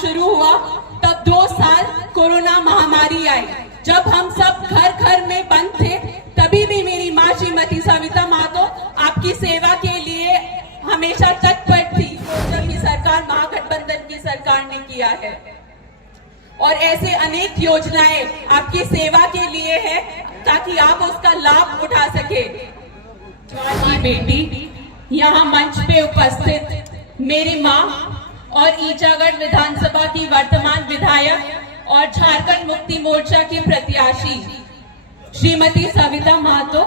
शुरू हुआ तब 2 साल कोरोना महामारी आई। जब हम सब घर घर में बंद थे तभी भी मेरी माँ श्रीमती सविता महतो आपकी सेवा के लिए हमेशा तत्पर थी। की सरकार महागठबंधन की सरकार ने किया है और ऐसे अनेक योजनाएं आपकी सेवा के लिए है ताकि आप उसका लाभ उठा सके। की बेटी, यहाँ मंच पे उपस्थित मेरी माँ और ईचागढ़ विधानसभा की वर्तमान विधायक और झारखंड मुक्ति मोर्चा की प्रत्याशी श्रीमती सविता महतो,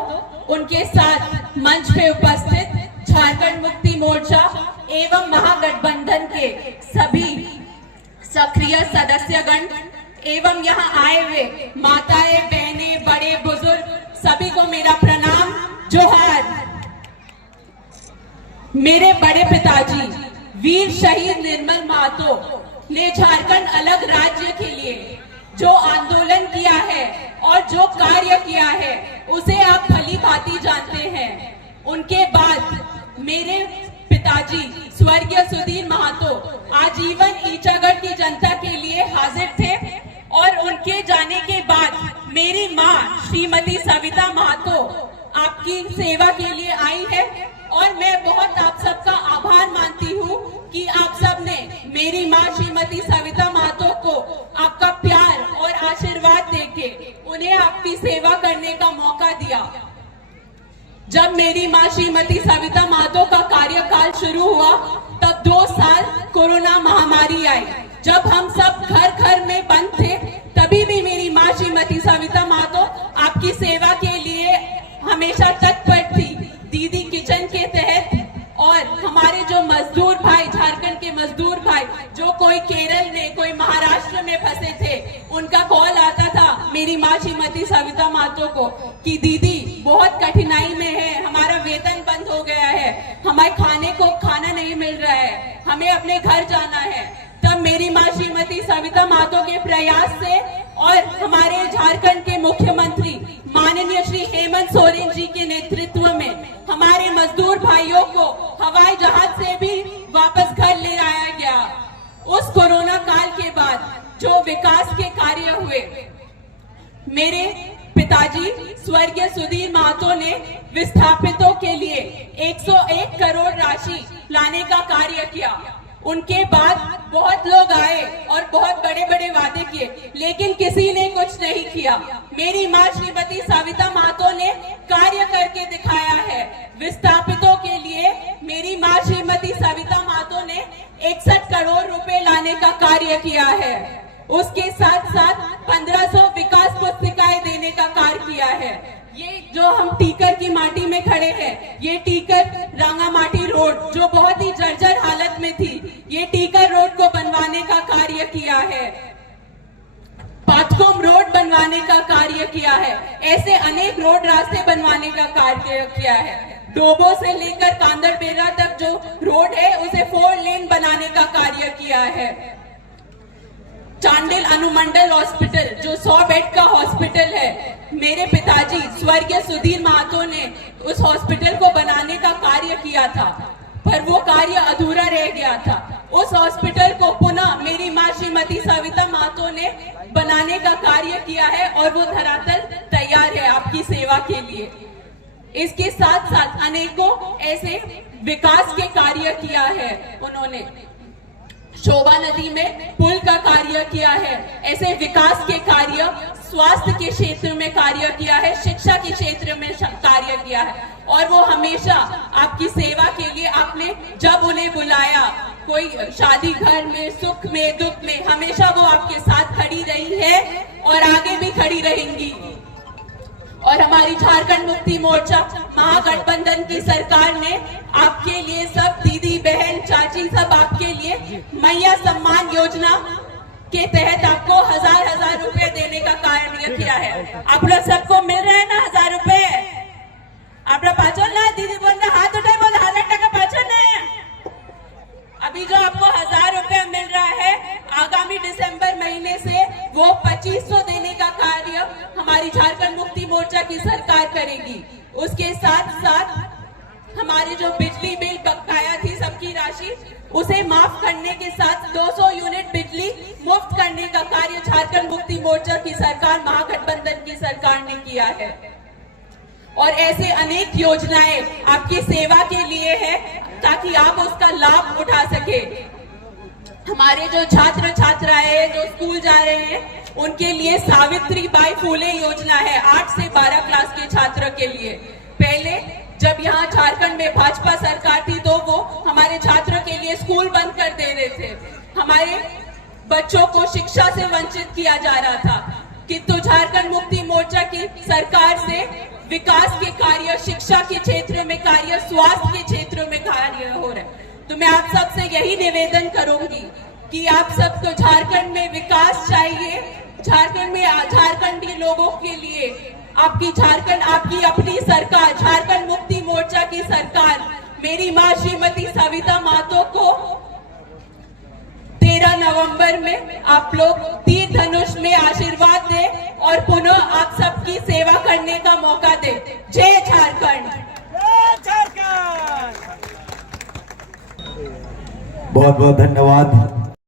उनके साथ मंच पे उपस्थित झारखंड मुक्ति मोर्चा एवं महागठबंधन के सभी सक्रिय सदस्यगण एवं यहाँ आए हुए माताएं, बहनें, बड़े बुजुर्ग सभी को मेरा प्रणाम, जोहार। मेरे बड़े पिताजी वीर शहीद निर्मल महतो ने झारखंड अलग राज्य के लिए जो आंदोलन किया है और जो कार्य किया है उसे आप भली भांति जानते हैं। उनके बाद मेरे पिताजी स्वर्गीय सुधीर महतो आजीवन ईचागढ़ की जनता के लिए हाजिर थे और उनके जाने के बाद मेरी माँ श्रीमती सविता महतो आपकी सेवा के लिए आई है और मैं बहुत आप सबका आभार मानती हूँ कि आप सब ने मेरी माँ श्रीमती सविता महतो को आपका प्यार और आशीर्वाद देके उन्हें आपकी सेवा करने का मौका दिया। जब मेरी माँ श्रीमती सविता महतो का कार्यकाल शुरू हुआ तब 2 साल कोरोना महामारी आई। जब हम सब घर घर में बंद थे तभी भी मेरी माँ श्रीमती सविता महतो आपकी सेवा के लिए हमेशा तत्पर थी। दीदी किचन के तहत और हमारे जो मजदूर भाई, झारखंड के मजदूर भाई जो कोई केरल में, कोई महाराष्ट्र में फंसे थे, उनका कॉल आता था मेरी माँ श्रीमती सविता महतो को कि दीदी बहुत कठिनाई में है, हमारा वेतन बंद हो गया है, हमारे खाने को खाना नहीं मिल रहा है, हमें अपने घर जाना है। तब मेरी माँ श्रीमती सविता महतो के प्रयास से और हमारे झारखंड के मुख्यमंत्री माननीय श्री हेमंत सोरेन जी के नेतृत्व में हमारे मजदूर भाइयों को हवाई जहाज से भी वापस घर ले आया गया। उस कोरोना काल के बाद जो विकास के कार्य हुए, मेरे पिताजी स्वर्गीय सुधीर महतो ने विस्थापितों के लिए 101 करोड़ राशि लाने का कार्य किया। उनके बाद बहुत लोग आए और बहुत बड़े बड़े वादे किए, लेकिन किसी ने कुछ नहीं किया। मेरी माँ श्रीमती सविता महतो ने कार्य करके दिखाया है। विस्थापितों के लिए मेरी माँ श्रीमती सविता महतो ने 61 करोड़ रुपए लाने का कार्य किया है। उसके साथ साथ 1500 विकास पुस्तिकाएं देने का कार्य किया है। ये जो हम टीकर की माटी में खड़े हैं, ये टीकर रांगामाटी रोड जो बहुत ही जर्जर हालत में थी, ये टीकर रोड को बनवाने का कार्य किया है। पाटकोम रोड बनवाने का कार्य किया है। ऐसे अनेक रोड रास्ते बनवाने का कार्य किया है। डोबो से लेकर कांदरबेड़ा तक जो रोड है उसे 4 लेन बनाने का कार्य किया है। चांडिल अनुमंडल हॉस्पिटल जो 100 बेड का हॉस्पिटल है, मेरे पिताजी स्वर्गीय सुधीर महतो ने उस हॉस्पिटल को बनाने का कार्य किया था, पर वो कार्य अधूरा रह गया था। उस हॉस्पिटल को पुनः मेरी माँ श्रीमती सविता महतो ने बनाने का कार्य किया है और वो धरातल तैयार है आपकी सेवा के लिए। इसके साथ साथ अनेकों ऐसे विकास के कार्य किया है। उन्होंने शोभा नदी में पुल का कार्य किया है। ऐसे विकास के कार्य, स्वास्थ्य के क्षेत्र में कार्य किया है, शिक्षा के क्षेत्र में कार्य किया है और वो हमेशा आपकी सेवा के लिए आपने जब उन्हें बुलाया, कोई शादी घर में, सुख में, दुख में, हमेशा वो आपके साथ खड़ी रही है और आगे भी खड़ी रहेंगी। और हमारी झारखंड मुक्ति मोर्चा महागठबंधन की सरकार ने आपके लिए, सब दीदी बहन चाची सब आपके लिए मैया सम्मान योजना के तहत आपको 1000 रुपए देने का कार्य किया है। आप लोग सबको मिल रहे हैं ना 1000 रुपए? आप लोग पाचन ना, दीदी बोल रहे हाथ उठाए, बोल 1000 टका पाचन है। अभी जो आपको 1000 रुपए मिल रहा है, आगामी दिसंबर महीने से वो 2500 देने का कार्य हमारी झारखंड मुक्ति मोर्चा की सरकार करेगी। उसके साथ साथ हमारी जो बिजली बिल बकाया थी सबकी राशि, उसे माफ करने के साथ 200 यूनिट बिजली करने का कार्य झारखंड मुक्ति मोर्चा की सरकार, महागठबंधन की सरकार ने किया है। और ऐसे अनेक योजनाएं आपकी सेवा के लिए है ताकि आप उसका लाभ उठा सके। हमारे जो छात्र छात्राएं जो स्कूल जा रहे हैं उनके लिए सावित्रीबाई फुले योजना है 8 से 12 क्लास के छात्र के लिए। पहले जब यहाँ झारखंड में भाजपा सरकार थी तो वो हमारे छात्रों के लिए स्कूल बंद कर दे रहे थे, हमारे बच्चों को शिक्षा से वंचित किया जा रहा था। किंतु झारखंड मुक्ति मोर्चा की सरकार से विकास के कार्य, शिक्षा के क्षेत्र में कार्य, स्वास्थ्य के क्षेत्र में कार्य हो रहे हैं। तो मैं आप सबसे यही निवेदन करूंगी कि आप सबको झारखंड में विकास चाहिए। झारखंड में झारखंडी लोगों के लिए आपकी झारखंड, आपकी अपनी सरकार, झारखंड मुक्ति मोर्चा की सरकार, मेरी मां श्रीमती सविता महतो को 13 नवंबर में आप लोग तीर धनुष में आशीर्वाद दें और पुनः आप सबकी सेवा करने का मौका दें। जय झारखंड। बहुत बहुत धन्यवाद।